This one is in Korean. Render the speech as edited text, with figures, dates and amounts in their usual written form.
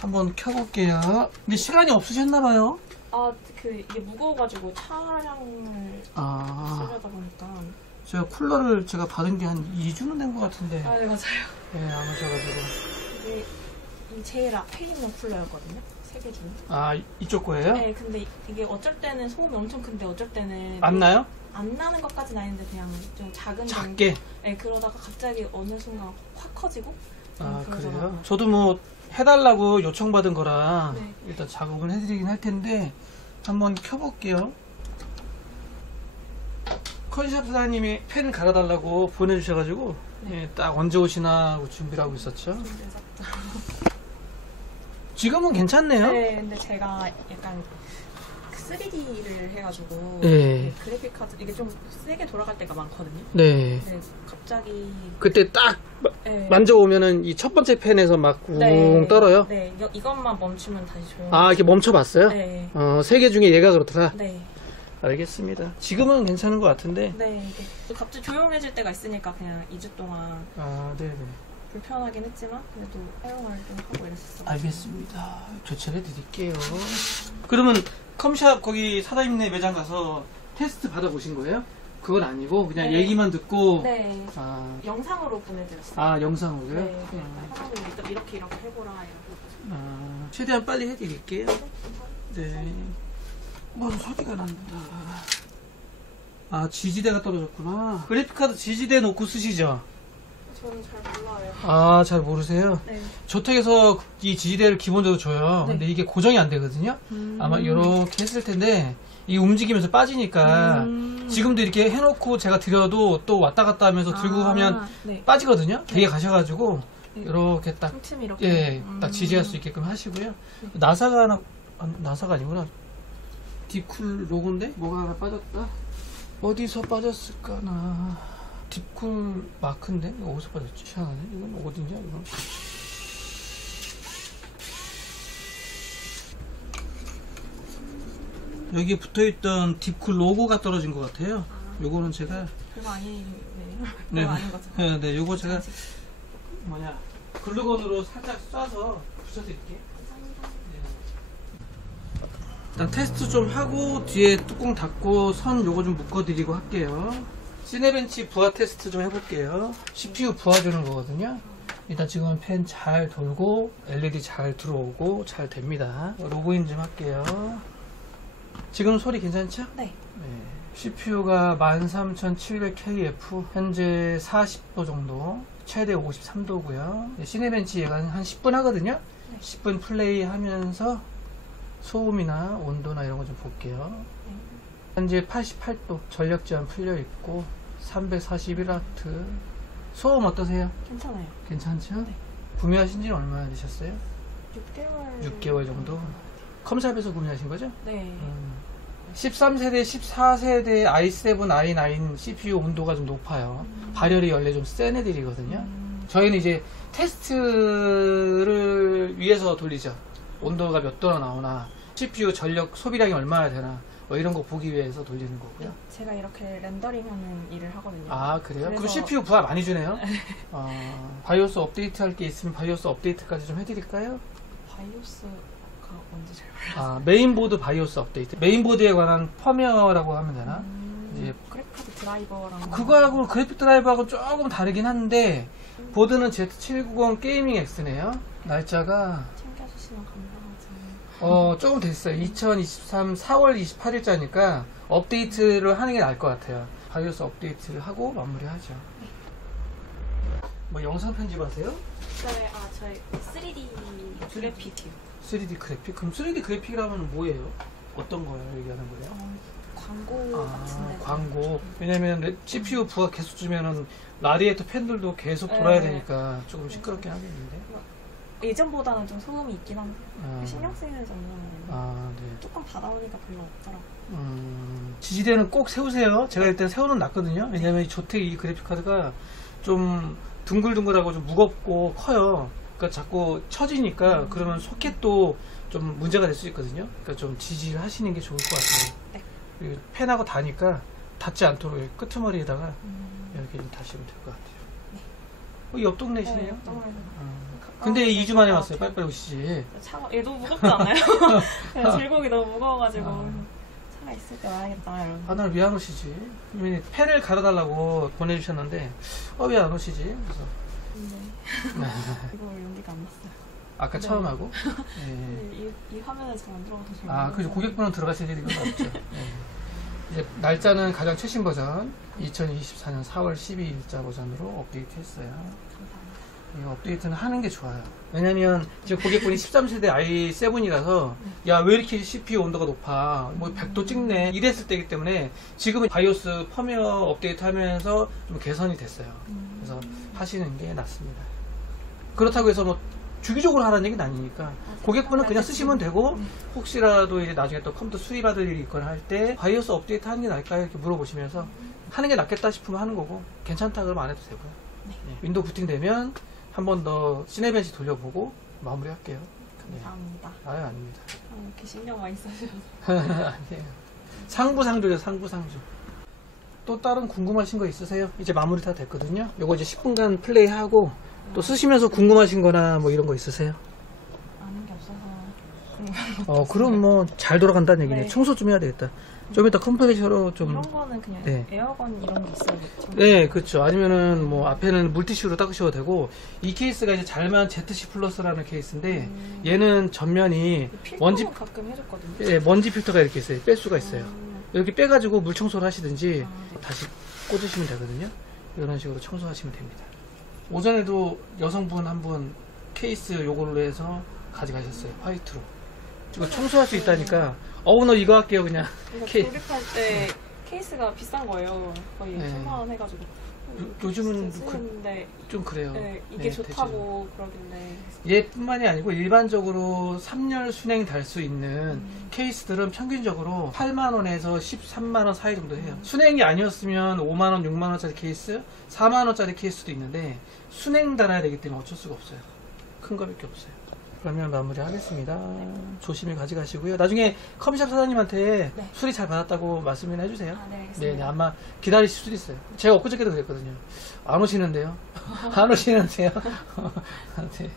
한번 켜볼게요. 근데 시간이 없으셨나봐요. 이게 무거워가지고 차량을 쓰려다 보니까. 제가 쿨러를 제가 받은 게 한 2주는 된 것 같은데. 네, 맞아요. 네, 안 오셔가지고. 이게 제일 앞에 있는 쿨러였거든요. 3개 중에. 이쪽 거예요? 네, 근데 이게 어쩔 때는 소음이 엄청 큰데 어쩔 때는 안 나요? 안 나는 것까지는 아닌데 그냥 좀 작은 작게? 정도? 네, 그러다가 갑자기 어느 순간 확 커지고. 그래요? 저도 뭐 해달라고 요청받은 거라 네. 일단 작업을 해드리긴 할 텐데 한번 켜볼게요. 컨샵 사장님이 펜 갈아달라고 보내주셔가지고 네. 딱 언제 오시나 하고 준비를 하고 있었죠. 지금은 괜찮네요. 네, 근데 제가 약간 3D를 해가지고 네. 그래픽 카드 이게 좀 세게 돌아갈 때가 많거든요. 네. 네, 갑자기 그때 딱 네. 만져보면은 이 첫 번째 펜에서 막 웅 떨어요. 네, 이것만 멈추면 다시 조용. 이렇게 멈춰봤어요? 네. 3개 중에 얘가 그렇더라? 네. 알겠습니다. 지금은 괜찮은 것 같은데. 네, 이게 갑자기 조용해질 때가 있으니까 그냥 2주 동안 네네. 불편하긴 했지만 그래도 사용을 좀 하고 이랬었어요. 알겠습니다. 조치를 해드릴게요. 그러면 컴샵 거기 사장님네 매장 가서 테스트 받아보신 거예요? 그건 아니고 그냥 네. 얘기만 듣고. 네. 영상으로 보내드렸어요. 영상으로요? 네. 사장님 이렇게 해보라 이러고. 최대한 빨리 해드릴게요. 네. 소리가 난다. 지지대가 떨어졌구나. 그래픽카드 지지대 놓고 쓰시죠? 저는 잘 몰라요. 잘 모르세요? 네. 저택에서 이 지지대를 기본적으로 줘요. 네. 근데 이게 고정이 안 되거든요. 아마 이렇게 했을 텐데 이 움직이면서 빠지니까 지금도 이렇게 해놓고 제가 드려도 또 왔다 갔다 하면서 들고 가면 네. 빠지거든요. 되게 가셔가지고 이렇게 딱 틈틈이 이렇게. 딱 지지할 수 있게끔 하시고요. 나사가 아니구나. 딥쿨 로고인데 뭐가 하나 빠졌다. 어디서 빠졌을까나. 딥쿨 마크인데 이거 어디서 빠졌지? 희한하네. 이건 어디냐 이건. 여기에 붙어있던 딥쿨 로고가 떨어진 것 같아요. 요거는 제가 그거 아니네요. 네, 그거 아닌 거죠. 네, 요거 제가 글루건으로 살짝 쏴서 붙여드릴게요. 일단 테스트 좀 하고 뒤에 뚜껑 닫고 선 요거 좀 묶어드리고 할게요. 시네벤치 부하 테스트 좀 해볼게요. CPU 부하 주는 거거든요. 일단 지금 펜 잘 돌고 LED 잘 들어오고 잘 됩니다. 로그인 좀 할게요. 지금 소리 괜찮죠? 네. CPU가 13700KF 현재 40도 정도, 최대 53도고요. 시네벤치 얘가 한 10분 하거든요. 네. 10분 플레이 하면서 소음이나 온도나 이런 거 좀 볼게요. 네. 현재 88도 전력 제한 풀려 있고 341W. 소음 어떠세요? 괜찮아요. 괜찮죠? 네. 구매하신 지는 얼마나 되셨어요? 6개월. 6개월 정도? 컴샵에서 구매하신 거죠? 네. 13세대, 14세대 i7, i9 CPU 온도가 좀 높아요. 발열이 원래 좀 센 애들이거든요. 저희는 이제 테스트를 위해서 돌리죠. 온도가 몇 도나 나오나, CPU 전력 소비량이 얼마나 되나, 뭐 이런 거 보기 위해서 돌리는 거고요. 제가 이렇게 렌더링하는 일을 하거든요. 그래요? 그럼 그래서- CPU 부하 많이 주네요? 바이오스 업데이트 할 게 있으면 바이오스 업데이트까지 좀 해드릴까요? 바이오스가 뭔지 잘 몰라요. 메인보드 바이오스 업데이트. 메인보드에 관한 펌웨어라고 하면 되나? 이제 그래픽카드 드라이버랑 그거하고 그래픽 드라이버하고 조금 다르긴 한데, 보드는 Z790 게이밍 X네요. 날짜가 챙겨주시면 감사하죠. 조금 됐어요. 2023 4월 28일자니까 업데이트를 하는 게 나을 것 같아요. 바이오스 업데이트를 하고 마무리하죠. 뭐 영상 편집하세요? 네, 저희 3D 그래픽이요. 3D 그래픽? 그럼 3D 그래픽이라면 뭐예요? 어떤 거예요? 얘기하는 거예요? 광고 같은데. 광고. 왜냐면 CPU 부하 계속 주면은 라디에이터 팬들도 계속 돌아야 되니까 조금 시끄럽긴 하겠는데. 예전보다는 좀 소음이 있긴 한데 신경 쓰이는 정도는 네. 뚜껑 닫아오니까 별로 없더라고요. 지지대는 꼭 세우세요. 제가 일단 세우는 놨거든요. 왜냐면 이 조텍 이 그래픽 카드가 좀 둥글둥글하고 좀 무겁고 커요. 그러니까 자꾸 처지니까 그러면 소켓도 좀 문제가 될 수 있거든요. 그러니까 좀 지지를 하시는 게 좋을 것 같아요. 네. 그리고 펜하고 다니까 닿지 않도록 끄트머리에다가 이렇게 좀 다시면 될 것 같아요. 네. 옆 동네시네요. 옆 동네에서. 근데 아, 2주 만에 왔어요. 빨리빨리 오시지. 차가 얘 너무 무겁지 않아요? 그냥 질곡이 너무 무거워가지고 차가 있을 때 와야겠다 이런. 아, 날 왜 안 오시지? 펜을 갈아달라고 보내주셨는데, 왜 안 오시지? 그래서. 근데 이걸 용기가 안 났어요. 아까 네. 처음 하고. 예. 근데 이 화면에 잘 안 들어가서 잘 아, 그죠. 고객분은 들어가실 일이 없죠. 예. 이제 날짜는 가장 최신 버전, 2024년 4월 12일자 버전으로 업데이트 했어요. 이 업데이트는 하는 게 좋아요. 왜냐면 지금 고객분이 13세대 i7이라서 야, 왜 이렇게 CPU 온도가 높아? 뭐 100도 찍네. 이랬을 때이기 때문에 지금은 바이오스 펌웨어 업데이트 하면서 좀 개선이 됐어요. 그래서 하시는 게 낫습니다. 그렇다고 해서 뭐 주기적으로 하라는 얘기는 아니니까 고객분은 그냥 쓰시면 되고 혹시라도 이제 나중에 또 컴퓨터 수리받을 일이 있거나 할 때 바이오스 업데이트 하는 게 나을까요? 이렇게 물어보시면서 하는 게 낫겠다 싶으면 하는 거고 괜찮다 그러면 안 해도 되고요. 네. 윈도우 부팅되면 한 번 더 시네벤시 돌려보고 마무리할게요. 네. 감사합니다. 아유, 아닙니다. 이렇게 신경 많이 써주셔서. 아니에요. 상부상조죠, 상부상조. 또 다른 궁금하신 거 있으세요? 이제 마무리 다 됐거든요. 요거 이제 10분간 플레이하고 또 쓰시면서 궁금하신 거나 뭐 이런 거 있으세요? 아는 게 없어서. 그럼 뭐 잘 돌아간다는 얘기네. 네. 청소 좀 해야 되겠다. 좀 이따 컴프레셔로 좀. 이런 거는 그냥 네. 에어건 이런 게 있어야겠죠. 네, 그렇죠. 아니면은 뭐 앞에는 물티슈로 닦으셔도 되고, 이 케이스가 이제 잘만 ZC 플러스라는 케이스인데, 얘는 전면이 필터는 먼지, 가끔 해줬거든요. 예, 먼지 필터가 이렇게 있어요. 뺄 수가 있어요. 이렇게 빼가지고 물 청소를 하시든지 다시 꽂으시면 되거든요. 이런 식으로 청소하시면 됩니다. 오전에도 여성분 한 분 케이스 요걸로 해서 가져가셨어요. 화이트로. 이거 청소할 수 있다니까. 너 이거 할게요, 그냥. 그러니까 조립할 때 케이스가 비싼 거예요. 거의 네. 1000만 원 해가지고. 요즘은 쓰는데 좀 그래요. 네, 이게 네, 좋다고 그러길래. 얘뿐만이 아니고 일반적으로 3열 순행 달 수 있는 케이스들은 평균적으로 8만원에서 13만원 사이 정도 해요. 순행이 아니었으면 5만원, 6만원짜리 케이스, 4만원짜리 케이스도 있는데 순행 달아야 되기 때문에 어쩔 수가 없어요. 큰 거밖에 없어요. 그러면 마무리 하겠습니다. 조심히 가져가시고요. 나중에 커피숍 사장님한테 네. 수리 잘 받았다고 말씀을 해주세요. 네, 알겠습니다. 네, 아마 기다리실 수도 있어요. 제가 엊그저께도 그랬거든요. 안 오시는데요? 안 오시는데요? 네.